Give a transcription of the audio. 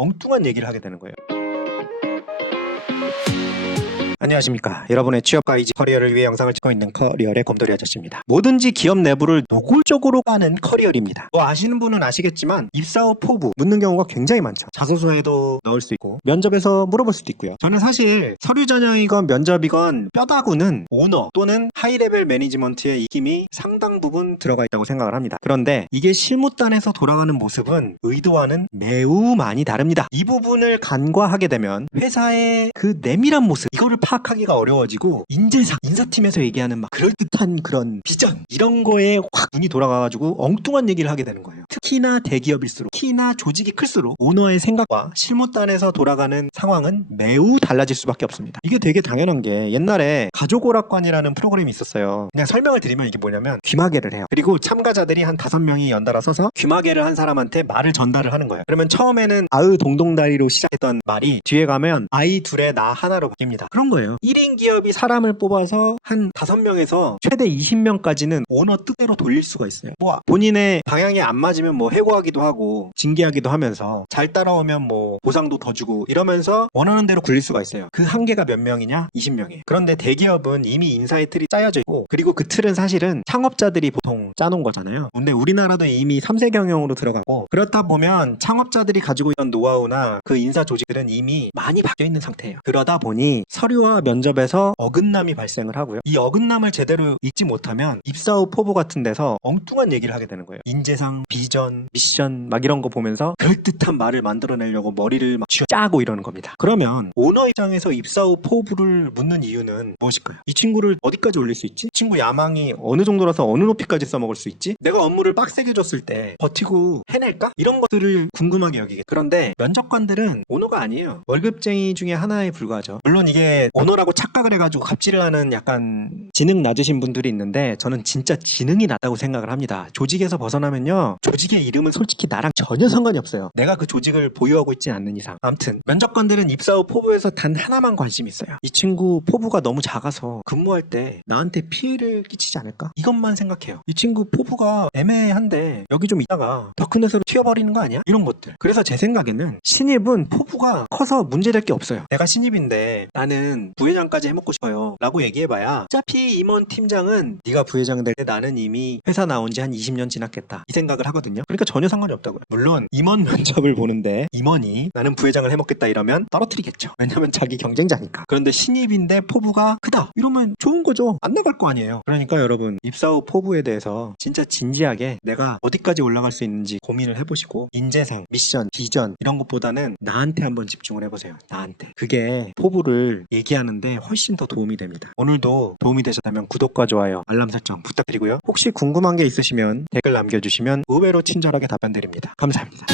엉뚱한 얘기를 하게 되는 거예요. 안녕하십니까. 여러분의 취업 가이지 커리어를 위해 영상을 찍고 있는 커리어의 곰돌이 아저씨입니다. 뭐든지 기업 내부를 노골적으로 까는 커리어입니다. 뭐 아시는 분은 아시겠지만 입사 후 포부 묻는 경우가 굉장히 많죠. 자소서에도 넣을 수 있고 면접에서 물어볼 수도 있고요. 저는 사실 서류 전형이건 면접이건 뼈다구는 오너 또는 하이레벨 매니지먼트의 익힘이 상당 부분 들어가 있다고 생각을 합니다. 그런데 이게 실무단에서 돌아가는 모습은 의도와는 매우 많이 다릅니다. 이 부분을 간과하게 되면 회사의 그 내밀한 모습 이거를 파악하기가 어려워지고 인재상 인사팀에서 얘기하는 막 그럴듯한 그런 비전 이런 거에 확 눈이 돌아가가지고 엉뚱한 얘기를 하게 되는 거예요. 특히나 대기업일수록 특히나 조직이 클수록 오너의 생각과 실무단에서 돌아가는 상황은 매우 달라질 수밖에 없습니다. 이게 되게 당연한 게 옛날에 가족오락관이라는 프로그램이 있었어요. 그냥 설명을 드리면 이게 뭐냐면 귀마개를 해요. 그리고 참가자들이 한 다섯 명이 연달아 서서 귀마개를 한 사람한테 말을 전달을 하는 거예요. 그러면 처음에는 아으 동동다리로 시작했던 말이 뒤에 가면 아이 둘에 나 하나로 바뀝니다. 그런 거예요. 1인 기업이 사람을 뽑아서 한 다섯 명에서 최대 20명까지는 오너 뜻대로 돌릴 수가 있어요. 뭐 본인의 방향이 안 맞으면 뭐 해고하기도 하고 징계하기도 하면서 잘 따라오면 뭐 보상도 더 주고 이러면서 원하는 대로 굴릴 수가 있어요. 그 한계가 몇 명이냐? 20명이에요. 그런데 대기업은 이미 인사의 틀이 짜여져 있고 그리고 그 틀은 사실은 창업자들이 보통 짜놓은 거잖아요. 근데 우리나라도 이미 3세 경영으로 들어가고 그렇다 보면 창업자들이 가지고 있던 노하우나 그 인사 조직들은 이미 많이 바뀌어 있는 상태예요. 그러다 보니 서류와 면접에서 어긋남이 발생을 하고요. 이 어긋남을 제대로 잊지 못하면 입사 후 포부 같은 데서 엉뚱한 얘기를 하게 되는 거예요. 인재상, 비전, 미션 막 이런 거 보면서 그럴듯한 말을 만들어내려고 머리를 막 쥐어 짜고 이러는 겁니다. 그러면 오너 입장에서 입사 후 포부를 묻는 이유는 무엇일까요? 이 친구를 어디까지 올릴 수 있지? 친구 야망이 어느 정도라서 어느 높이까지 써먹을 수 있지? 내가 업무를 빡세게 줬을 때 버티고 해낼까? 이런 것들을 궁금하게 여기게. 그런데 면접관들은 오너가 아니에요. 월급쟁이 중에 하나에 불과하죠. 물론 이게 오너라고 착각을 해가지고 갑질을 하는 약간 지능 낮으신 분들이 있는데 저는 진짜 지능이 낮다고 생각을 합니다. 조직에서 벗어나면요. 조직의 이름은 솔직히 나랑 전혀 상관이 없어요. 내가 그 조직을 보유하고 있지 않는 이상. 아무튼 면접관들은 입사 후 포부에서 단 하나만 관심이 있어요. 이 친구 포부가 너무 작아서 근무할 때 나한테 피해를 끼치지 않을까? 이것만 생각해요. 이 친구 포부가 애매한데 여기 좀 있다가 더 큰 회사로 튀어버리는 거 아니야? 이런 것들. 그래서 제 생각에는 신입은 포부가 커서 문제될 게 없어요. 내가 신입인데 나는 부회장까지 해먹고 싶어요. 라고 얘기해봐야 어차피 임원 팀장은 네가 부회장 될 때 나는 이미 회사 나온 지 한 20년 지났겠다. 이 생각을 하거든요. 그러니까 전혀 상관이 없다고요. 물론 임원 면접을 보는데 임원이 나는 부회장을 해먹겠다 이러면 떨어뜨리겠죠. 왜냐면 자기 경쟁자니까. 그런데 신입인데 포부가 크다. 이러면 좋은 거죠. 안 나갈 거 아니에요. 그러니까 여러분 입사 후 포부에 대해서 진짜 진지하게 내가 어디까지 올라갈 수 있는지 고민을 해보시고 인재상, 미션, 비전 이런 것보다는 나한테 한번 집중을 해보세요. 나한테. 그게 포부를 얘기 하는데 훨씬 더 도움이 됩니다. 오늘도 도움이 되셨다면 구독과 좋아요, 알람 설정 부탁드리고요. 혹시 궁금한 게 있으시면 댓글 남겨주시면 의외로 친절하게 답변 드립니다. 감사합니다.